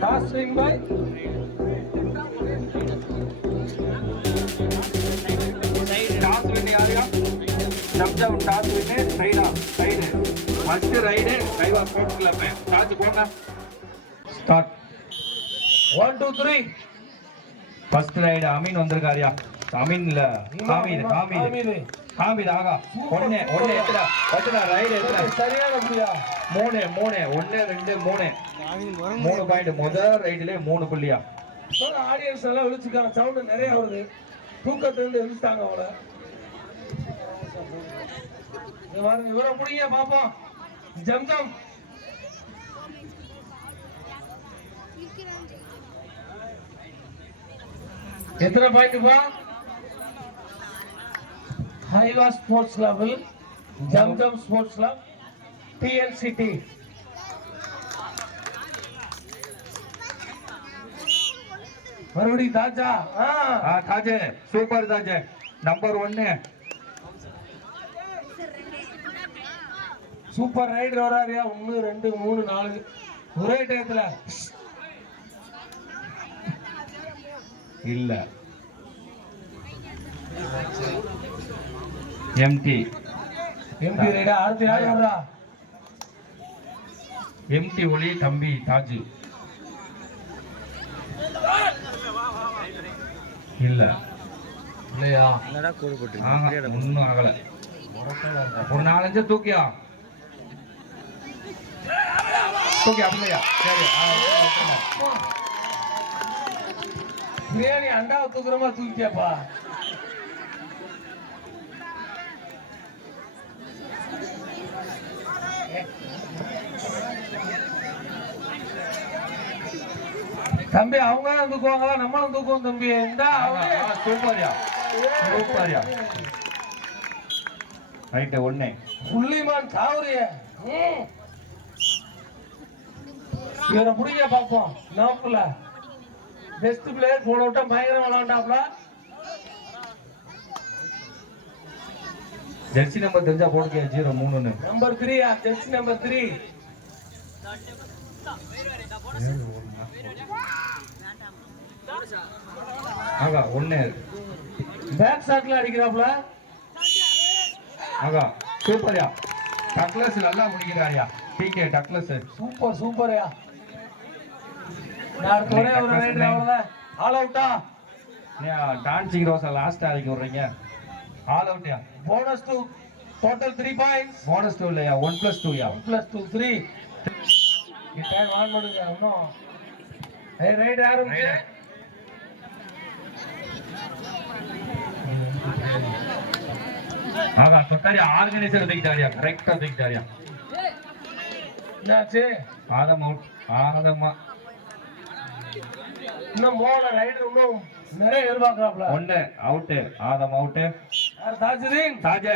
தாஸ் சிங் பாய் toss win யாரையா சப்ஜம் toss win சைடா raid first raid கைவா sports club toss start one two three first raid Ameen வந்திருக்காரியா Ameen இல்ல ஆமீன் ஆமீன் ஹாமீத் ஆகா ஒண்ணு ஒண்ணு எத்தனை எத்தனை ரைடு எத்தனை சரியான புள்ளியா மூணு மூணு ஒண்ணு ரெண்டு மூணு. மூணு பாயிண்ட் முதல் ரைடுல மூணு புள்ளியா. ஆடியன்ஸ் எல்லாம் விழிச்சுக்கான சவுண்ட் நிறைய வருது. தூக்கத்திலிருந்து எழுந்துட்டாங்க அவளை பாருங்க இவரை முடிங்க பாப்போம். ஜம் ஜம் எத்தனை பாயிண்ட்ப்பா ஹைவா ஸ்போர்ட்ஸ் கிளப்பில் ஜம் ஜம் ஸ்போர்ட்ஸ் கிளப் டிஎல்சிடி மறுபடியும் தாஜா ஆ. தாஜே சூப்பர் தாஜே. நம்பர் ஒன்னு சூப்பர் ரைடர் வராரியா ஒன்று ரெண்டு மூணு நாலு. ஒரே டயத்துல. இல்ல. எம்டி எம்பி ரைடா அடுத்து யார் வர்றா எம்டி ஒளி தம்பி தாஜு. இல்ல. இல்லையா? ஆஹா ஒன்னும் ஆகல. ஒரு நாலஞ்சு தூக்கியா? தூக்கி அப்படியா சரி. பிரியாணி அண்டாவை தூக்குற மாதிரி தம்பி அவங்க தான் தூக்குவாங்களா? நம்மளும் தூக்குவோம் தம்பி. ஆ, சூப்பர்யா. சூப்பர்யா. ரைட்டு ஒண்ணு. புள்ளிமான் காவரிய இவரை முடிங்க பார்ப்போம். நோக்குல பெஸ்ட் பிளேயர் போன விட்டா பயங்கரம் விளாண்டாப்ல ஜெர்சி நம்பர் தெரிஞ்சா போடுங்க ஜீரோ மூணுன்னு number three jersey number three ஆகா ஒண்ணு. பேக் ஷாட்ல அடிக்கிறாப்ல ஆகா சூப்பர்யா டக்லஸ் நல்லா முடிக்கிறாரியா டிகே டக்லஸ் சூப்பர் சூப்பர்யா நான் ஒரே ஒரு அவ்வளவுதான். ஆல் அவுட்டா டான்சிங் ரோஸா லாஸ்ட் அடிக்க விடுறீங்க. All அவுட்யா bonus two total three points bonus two இல்லையா? One plus டூயா one plus two three time on பண்ணுங்க இன்னும் ஏய் ரைட் ஆரம்பிச்சு ஆகா தொட்டாரியா ஆர்கனைசர் தூக்கிட்டாரியா கரெக்டா தூக்கிட்டாரியா என்னாச்சு? ஆதம் அவுட் ஆதமா இன்னும் ரைடர் இன்னும் நிறைய எதிர்பார்க்கறாப்ல ஒண்ணு அவுட்டு ஆதம் அவுட்டு யார் தாஜுதீன்? தாஜே.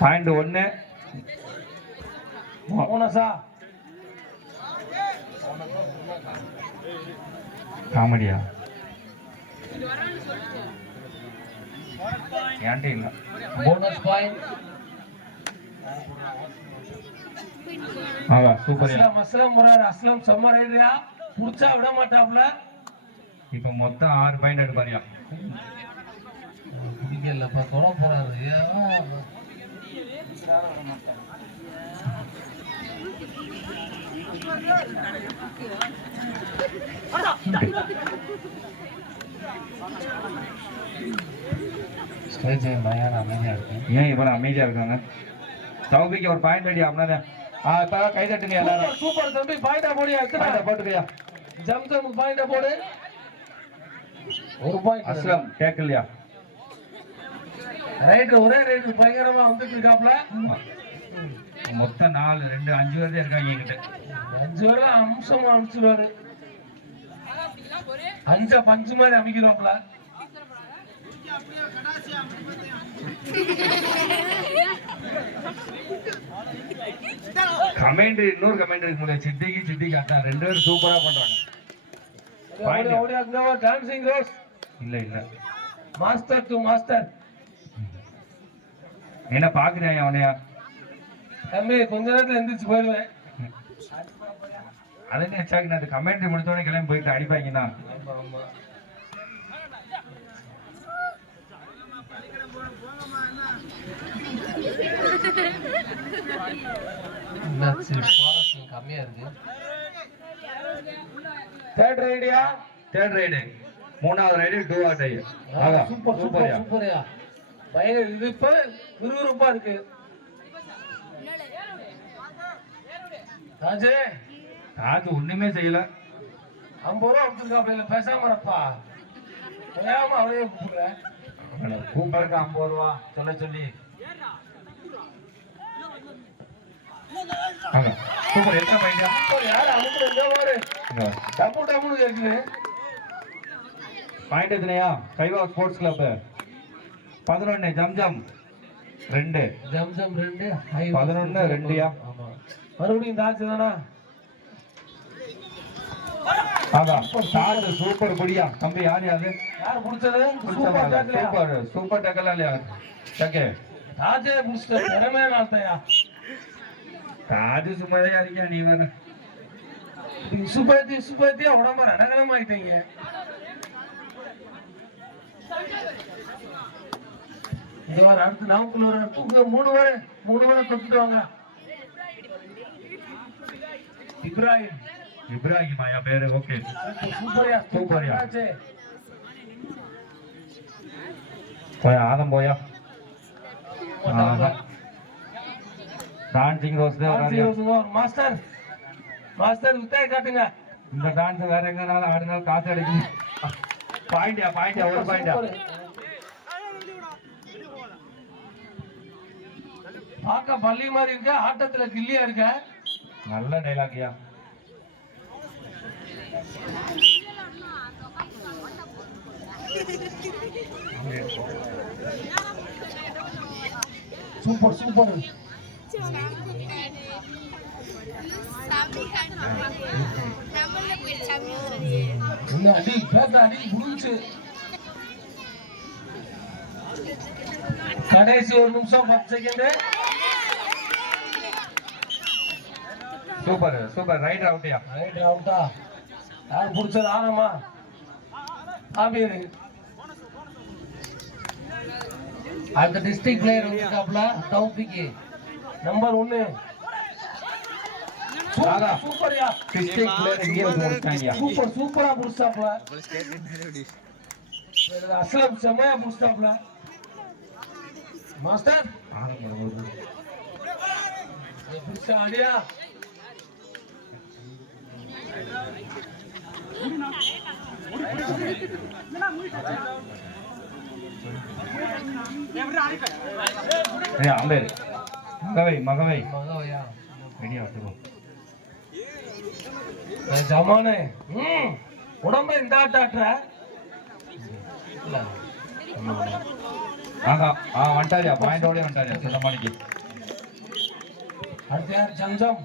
பாயிண்ட் ஒண்ணு. போனஸா காமெடியா ஏன்ட்டு இல்ல போனஸ் பாயிண்ட் ஆகா சூப்பர் அஸ்லம் அஸ்லம் முறார் அஸ்லம் செம்ம ரைடரியா புடிச்சா விட மாட்டாப்ல இப்ப மொத்தம் ஆறு பாயிண்ட் எடுப்பாரியா. பிடிக்கலப்பா தொட போறாரு ஸ்டேஜ் பயங்கர அமைதியா இருக்கு ஏன் இவ்வளவு அமைதியா இருக்காங்க? தௌபிக்கு ஒரு பாயிண்ட் அடி அப்படின்னா ஆ இப்ப கை தட்டுங்க எல்லாரும். சூப்பர் தம்பி பாயிண்டா போடியா பாயிண்ட போட்டுக்கையா. ஜம்சம் பாயிண்டா போடு. ஒரு பாயிண்ட் அஸ்லம் கேட்கலையா? ரைடர் ஒரே ரைடர் பயங்கரமா வந்துட்டு இருக்காப்ல. மொத்தம் நாலு ரெண்டு அஞ்சு பேர் தான் இருக்காங்க என்கிட்ட. அஞ்சு பேர்லாம் அம்சமா அனுப்பிச்சிருவாரு அஞ்ச பஞ்சு மாதிரி அமைக்கிறோம்ல. கமெண்ட் இன்னொரு கமெண்ட் இருக்கு முடியாது சித்திக்கு சித்திக்கு அதான். ரெண்டு பேரும் சூப்பரா பண்றாங்க. டான்சிங் ரோஸ் இல்ல இல்ல. மாஸ்டர் டு மாஸ்டர் என்ன பாக்குறேன் அவனையா தம்பி கொஞ்ச நேரத்துல எந்திரிச்சு போயிடுவேன். அதை நினைச்சாங்க அது கமெண்ட்ரி முடிச்சோடனே கிளம்பி போயிட்டு சுவாரஸ்யம் கம்மியா இருக்கு. தேர்ட் ரைடியா தேர்ட் ரைடு மூணாவது ride do or super super சூப்பர்யா சூப்பர்யா பயங்கர இது இப்ப விறுவிறுப்பா இருக்கு. ராஜே அது ஒண்ணுமே செய்யல. ஐம்பது ரூபா கொடுத்துருக்காப்ல பேசாம இருப்பா. வேகமா அவரையே கூப்பிடுற. கூப்பிடுறக்கு ஐம்பது ரூபா சொல்ல சொல்லி. சூப்பர் எத்தனை பையன் சூப்பர் யாரு அமுக்கு எங்க பாரு. டப்பு கேக்குது. பாயிண்ட் எத்தனையா? கைவா ஸ்போர்ட்ஸ் கிளப் பதினொன்று ஜம் ஜம். ரெண்டு. ஹை பதினொன்னு, ரெண்டுயா? மறுபடியும் தாச்சு தானா? ஆகா சாரு சூப்பர் குடியா. தம்பி யார் யாரு யார் புடிச்சது சூப்பர் சூப்பர் டக்கலா இல்லையா டக்கு ராஜே புடிச்சிட்ட திறமையான ஆள்தையா அது சும்மாதான் இருக்கேன் நீ வேற? சுபேத்தி சுபேத்தியா உடம்ப ரணகலம் ஆயிட்டீங்க இந்த வாரம் அடுத்து நாமக்குள்ள ஒரு தூங்க மூணு பேரு மூணு பேரை தொட்டுட்டு வாங்க. இப்ராஹிம். இப்ராஹிம் ஆயா பேரு ஓகே. சூப்பர்யா சூப்பர்யா. போயா ஆதம் போயா? டான்சிங் ரோஸ் தான் மாஸ்டர் மாஸ்டர் வித்தாய் காட்டுங்க. இந்த டான்ஸ் வேற எங்கனாலும் ஆடினாலும் காசு அடிக்கும் பாயிண்டியா பாயிண்டியா ஒரு பாயிண்டியா பார்க்க பள்ளி மாதிரி இருக்க ஆட்டத்துல கில்லியா இருக்க? நல்ல டைலாக்யா சூப்பர் சூப்பர். அடி பேத்த அடி முடிஞ்சு கடைசி ஒரு நிமிஷம் பத்து செகண்ட் சூப்பர் சூப்பர் ரைட் அவுட்யா ரைட் அவுட்டா யார் பிடிச்சது? ஆனமா ஆபீர் அந்த டிஸ்ட்ரிக்ட் பிளேயர் வந்திருக்காப்ல தௌபிக்கு. நம்பர் ஒன்னு. ஆகா. சூப்பர்யா டிஸ்ட்ரிக்ட் பிளேயர் இங்கே வந்து முடிச்சாங்க சூப்பர் சூப்பரா புடிச்சாப்ல அஸ்லாம் செம்மையா புடிச்சாப்ல மாஸ்டர் நீ புடிச்ச அடியா? அம்பேர் மகவை மகவை. மகவையா ரெடியா வச்சுக்கோ ஜமானே. ம். உடம்ப இந்த ஆட்டாட்டுற இல்ல ஆகா ஆ வந்துட்டாரியா? பாயிண்டோடய வந்துட்டாரியா? சின்னமணிக்கு அடுத்த யார்? ஜம்ஜம்.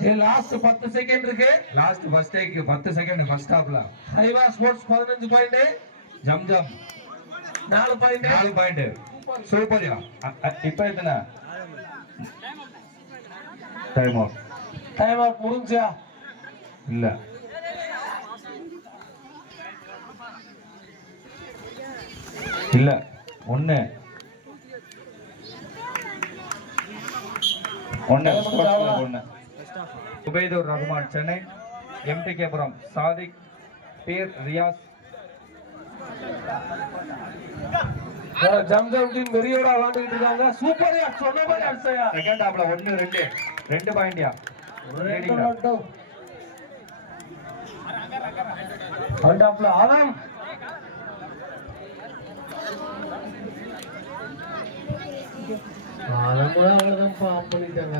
லாஸ்ட் பத்து செகண்ட் இருக்கு. லாஸ்ட் ஃபர்ஸ்ட் டேக்கு பத்து செகண்ட் ஃபர்ஸ்ட் ஹாஃப்ல ஹைவா ஸ்போர்ட்ஸ் பதினஞ்சு பாயிண்ட் ஜம் ஜம். நாலு பாயிண்ட் நாலு பாயிண்ட் சூப்பர்யா இப்போ எத்தனை? டைம் அவுட் டைம் அவுட் முடிஞ்சா? இல்ல. இல்ல. sports club ஒண்ணு. உபைதுர் ரஹ்மான் சென்னை. எம்டிகேபுரம் சாதிக் பீர் ரியாஸ். ஜம்ஜம் டீம் வெறியோட விளாண்டுட்டு இருக்காங்க. சூப்பர்யா சொன்ன மாதிரி அடிச்சயா? செகண்ட் ஹாப்ல ஒண்ணு ரெண்டு. ரெண்டு பாயிண்ட்யா ரெண்டு ரெண்டாப்ல ஆதாம். ஆதாம் கூட அவ்வளவுதான் பண்ணிட்டாங்க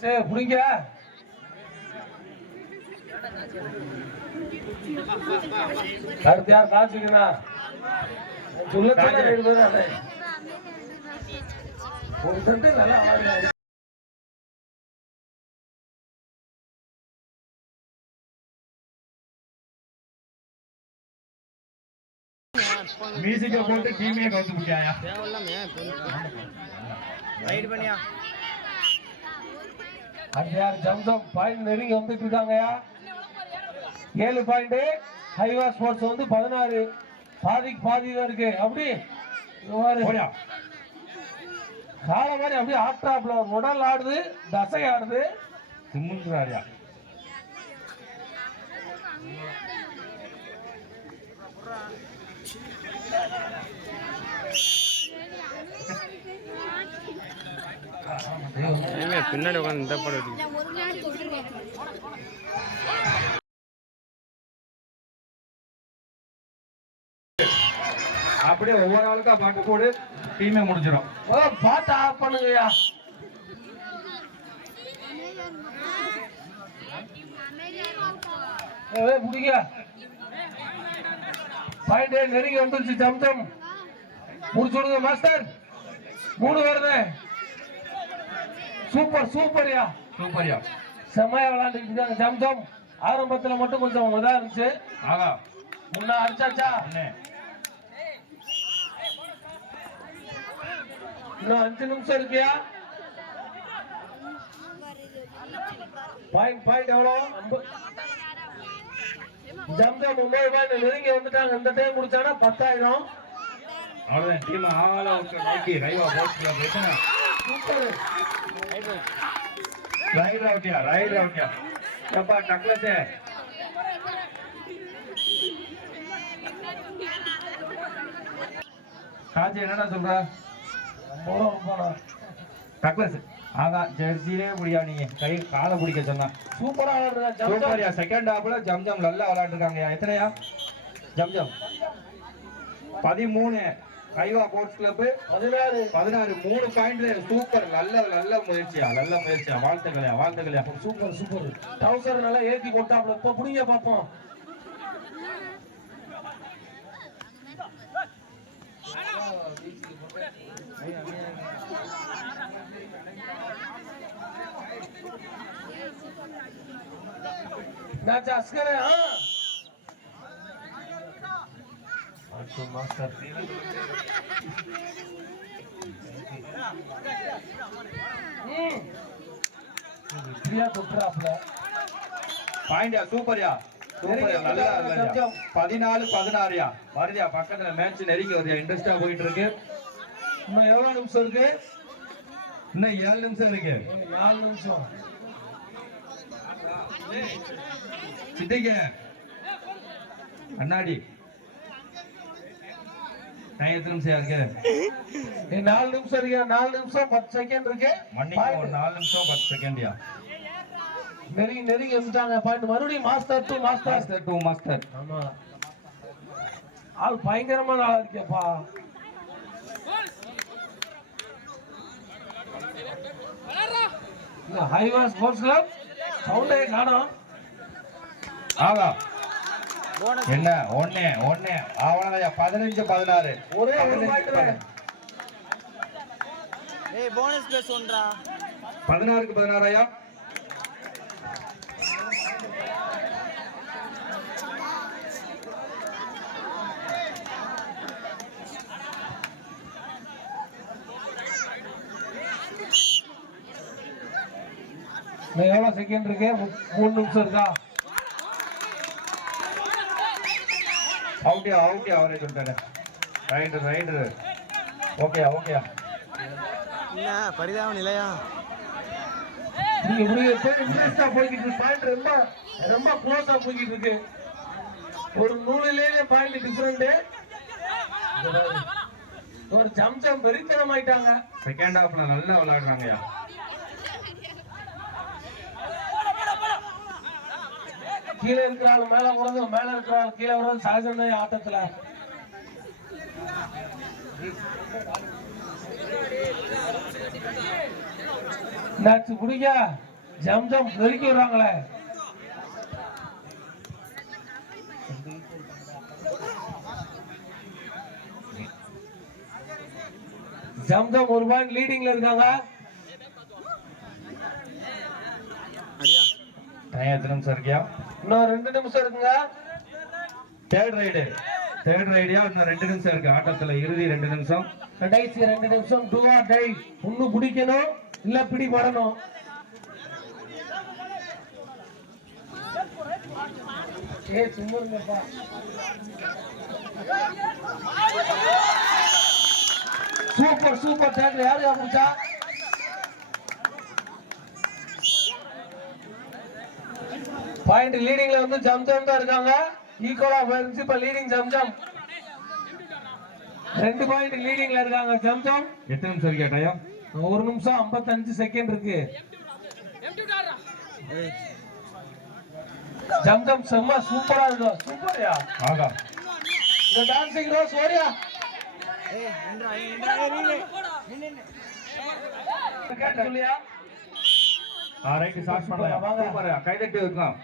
சரி புடிங்க. அடுத்து யார் காசுக்குண்ணா சொல்ல ஒரு செட்டு நல்லா ஆடுறாரு மியூசிக்கை போட்டு டீமே கவுத்து முடியாயா ரைட் பண்ணியா? ஜம்சம் பாயிண்ட் நெருங்கி வந்துட்டு இருக்காங்கயா? ஏழு பாயிண்ட் ஹைவா ஸ்போர்ட்ஸ் வந்து பதினாறு. பாதிக்கு பாதி தான் இருக்கு. அப்படி? காலை மாதிரி அப்படியே ஆட்ராப்ல உடல் ஆடுது தசை ஆடுது சிம்முன்றாரியா பின்னாடி உட்காந்து இந்த படம் அப்படியே ஒவ்வொரு ஆளுக்கா பாட்டு போடு. டீமே முடிஞ்சிடும் ஓ, பாட்டு ஆஃப் பண்ணுங்கய்யா. ஏ முடிங்க. பாயிண்ட் நெருங்கி வந்துருச்சு ஜம்சம் முடிச்சு விடுங்க மாஸ்டர் மூணு வருது சூப்பர் சூப்பர்யா சூப்பர்யா செம்மையா விளையாண்டுட்டு இருக்காங்க ஜம்சம் ஆரம்பத்துல மட்டும் கொஞ்சம் இதா இருந்துச்சு. முன்ன அடிச்சாச்சா? இன்னும் அஞ்சு நிமிஷம் இருக்கியா? பாயிண்ட் பாயிண்ட் எவ்வளோ. ஜம்ஜம் ஒன்பது பாயிண்ட் நெருங்கி வந்துட்டாங்க. இந்த டைம் முடிச்சானா பத்தாயிரம். அவ்வளவுதான் டீம் ஆள நோக்கி ரைவா பேசுன சூப்பர் ரைட் அவுட்டியா ரைட் அவுட்டியா எப்பா டக்லஸே காஜி என்னடா சொல்ற? டக்லஸ் ஆகா ஜெர்சிலே முடியா நீங்க கை காலை பிடிக்க சொன்னா. சூப்பரா விளையாடுறா செகண்ட் ஹாஃப்ல ஜம்ஜம் நல்லா விளையாண்டுருக்காங்கயா எத்தனையா? ஜம்ஜம் பதிமூணு. கைவா ஸ்போர்ட்ஸ் கிளப் பதினாறு. பதினாறு. மூணு பாயிண்ட்ல சூப்பர். நல்ல நல்ல முயற்சியா நல்ல முயற்சியா. வாழ்த்துக்களையா வாழ்த்துக்களையா. Super super. டவுசர் நல்லா ஏத்தி போட்டாப்ல. இப்ப புடிங்க பாப்போம். ஆ அடுத்து மாஸ்டர் ம் ஃப்ரீயா தொட்டுறாப்ல பாயிண்ட்யா சூப்பர்யா சூப்பர்யா நல்லா விளையாடுறியா. பதினாலு பதினாறுயா வருதியா பக்கத்துல மேட்ச் நெருங்கி வருதியா இன்ட்ரெஸ்டா போயிட்டு இருக்கு. இன்னும் எவ்வளவு நிமிஷம் இருக்கு? இன்னும் ஏழு நிமிஷம் இருக்கு. நாலு நிமிஷம். சித்திக்க. கண்ணாடி. எத்தனை நிமிஷம் இருக்கு? நாலு நிமிஷம் இருக்கு நாலு நிமிஷம் பத்து செகண்ட் இருக்கு. மன்னிக்கு ஒரு நாலு நிமிஷம் பத்து செகண்ட்யா நெருங்கி நெருங்கி வந்துட்டாங்க பாயிண்ட் மறுபடியும் master to master master to master ஆமா. ஆள் பயங்கரமான ஆளா இருக்கேப்பா இந்த ஹைவா ஸ்போர்ட்ஸ் கிளப் சவுண்டே காணோம். ஆகா. என்ன? ஒண்ணு ஒண்ணு. அவ்வளவுதான் பதினஞ்சு பதினாறு. ஒரே பதினாறுக்கு பதினாறாயா? எவ்வளவு செகண்ட் இருக்கு? மூணு நிமிஷம் இருக்கா? அவுட்டியா அவுட்டியா அவரே சொல்லிட்டாரு. ரைடு ரைடு ஓகேயா ஓகேயா என்ன பரிதாபம் நிலையா நீங்க முடிய பேர் இன்ட்ரெஸ்டா போய்கிட்டு இருக்கு. பாயிண்ட் ரொம்ப ரொம்ப க்ளோஸா போய்கிட்டு இருக்கு. ஒரு நூலிலேயே பாயிண்ட் டிஃபரெண்ட் ஒரு ஜம் ஜம் வெறித்தனம் ஆயிட்டாங்க செகண்ட் ஹாஃப்ல நல்லா விளையாடுறாங்கயா கீழே இருக்கிற ஆள் மேல போறது மேல இருக்கிற ஆள் கீழே வர்றது சகஜம் தான் ஆட்டத்துல. நேற்று பிடிக்க? ஜம் ஜம் நெருக்கி விடுறாங்களே. ஜம்ஜம் ஒரு பாயிண்ட் லீடிங்ல இருக்காங்க அடியா டைம் எத்தனை நிமிஷம் இருக்கியா? இன்னும் ரெண்டு நிமிஷம் இருக்குங்க. தேர்ட் ரைடு தேர்ட் ரைடியா இன்னும் ரெண்டு நிமிஷம் இருக்கு. ஆட்டத்துல இறுதி ரெண்டு நிமிஷம். கடைசி ரெண்டு நிமிஷம் டூ ஆர் டை ஒண்ணு பிடிக்கணும் இல்ல பிடிபடணும். ஏ சும்மா சூப்பர் சூப்பர். தேட்டர் யாரு யார் முடிச்சா? பாயிண்ட் லீடிங்ல வந்து ஜம் ஜம் தான் இருக்காங்க. ஈக்குவலா போயிருந்துச்சு இப்ப லீடிங் ஜம் ஜம் ரெண்டு பாயிண்ட் லீடிங்ல இருக்காங்க ஜம் ஜம் எத்தனை நிமிஷம் இருக்கியா டைம் ஒரு நிமிஷம் 55 செகண்ட் இருக்கு. ஜம் ஜம் செம்ம சூப்பரா இருக்கும் சூப்பர்யா ஆகா. இந்த டான்சிங் ரோஸ் கேட்டு சொல்லியா? ஆ ரைட் ஸ்டார்ட் பண்ணலாம். வாங்க. கைதட்டி இருக்கலாம்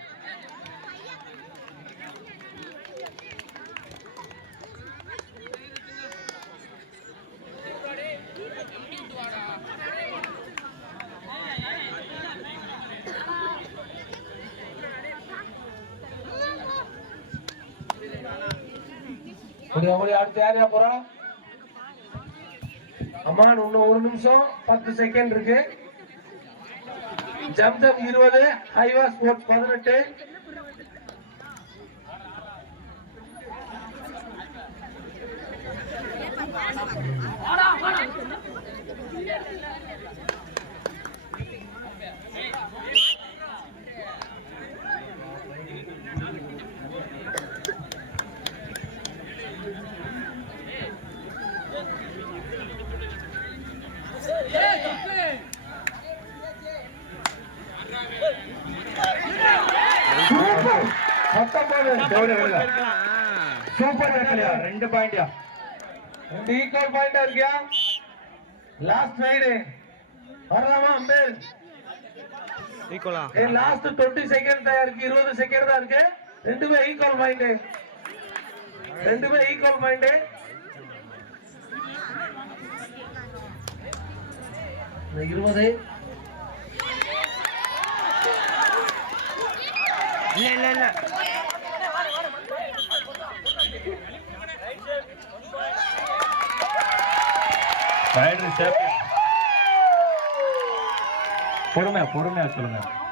ஓடியா ஓடியா அடுத்து யாரையா போறா? அம்மா இன்னும் ஒரு நிமிஷம். பத்து செகண்ட் இருக்கு. ஜம் இருபது ஹைவா ஸ்போர்ட்ஸ் பதினெட்டு சூப்பர் பத்தொன்பது சூப்பர் டேக்கலியா ரெண்டு பாயிண்ட்யா ரெண்டு ஈக்குவல் பாயிண்டா இருக்கியா? லாஸ்ட் ரைடு வரலாமா அம்பேல்? ஈக்குவலா ஏ லாஸ்ட் டுவெண்ட்டி செகண்ட் தான் இருக்கு இருபது செகண்ட் தான் இருக்கு. ரெண்டுமே ஈக்குவல் பாயிண்ட் ரெண்டுமே ஈக்குவல் பாயிண்ட் இருபது. இல்ல இல்ல இல்ல. Fire Reception. Fórmula, fórmula, fórmula.